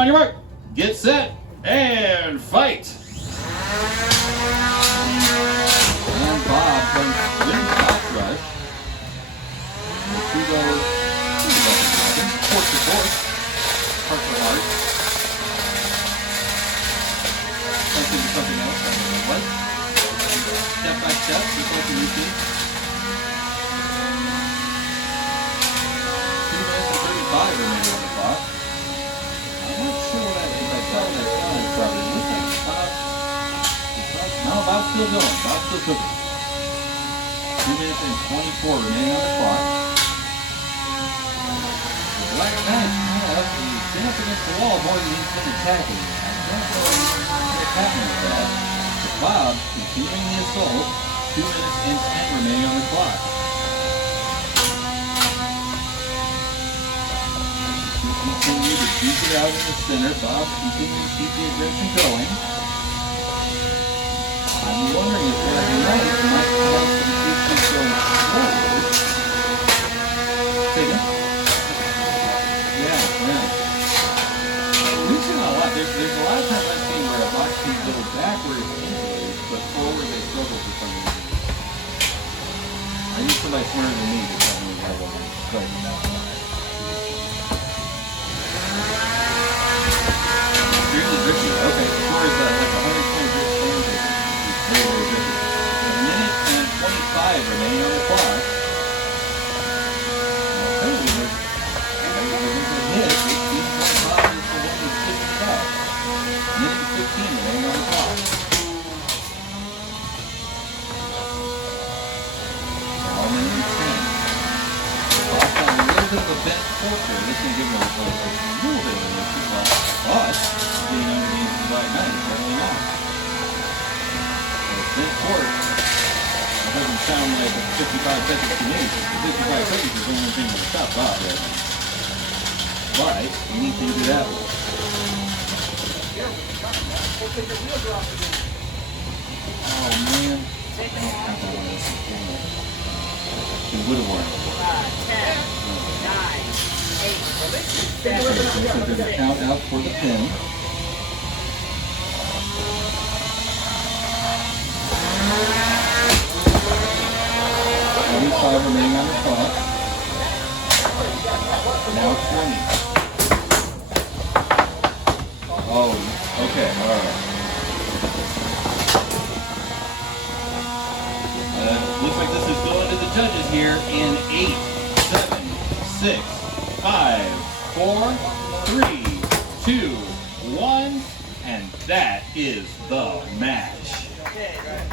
On your mark, get set, and fight. And Bob comes in top rush. The two goes, force to force, heart to heart. Something else, what? Step by step, just like the routine. 2 minutes and 35 remaining on the clock. I'm not sure what if I tell that time started. It looks like no, Bob's still going. Bob's still cooking. 2 minutes and 24 remaining on the clock. The Black Knight's kind of he's been up against the wall more than he's been attacking. I don't know what's happening with that. But Bob continuing the assault. 2 minutes and 10 remaining on the clock. Continue to juice it out in the center. Bob continues to keep the aggression going. I'm wondering if Black Knight might have some issues going forward. Say again? Yeah. We've seen a lot. There's a lot of times I've seen where a box team go backward easily, but forward they struggle for some reason. I need somebody smarter than me to tell me how to struggle. Okay, as far as like 120 grip stands, it's very grippy. A minute and 25 remaining on the clock. I'll tell you, there's a hit. 18.5 is the one he's sticking it out. Minute and 15 remaining on the clock. Now minute and 10. Bob's got a little bit of a bent fork here. This can give him a little bit of an issue, but being underneath the Black Knight, apparently not. Bent fork, it doesn't sound like 55 seconds to me. 55 seconds is the only thing to stop Bob right now. But we need to do that one. Oh man. He would have won. 10, 9, 8, 7, So they're going to count out for the pin. Five remaining on the clock. Now 20. Oh, okay, alright. Looks like this is going to the judges here in 8, 7, 6, 5, 4, 3, 2, 1, and that is the match.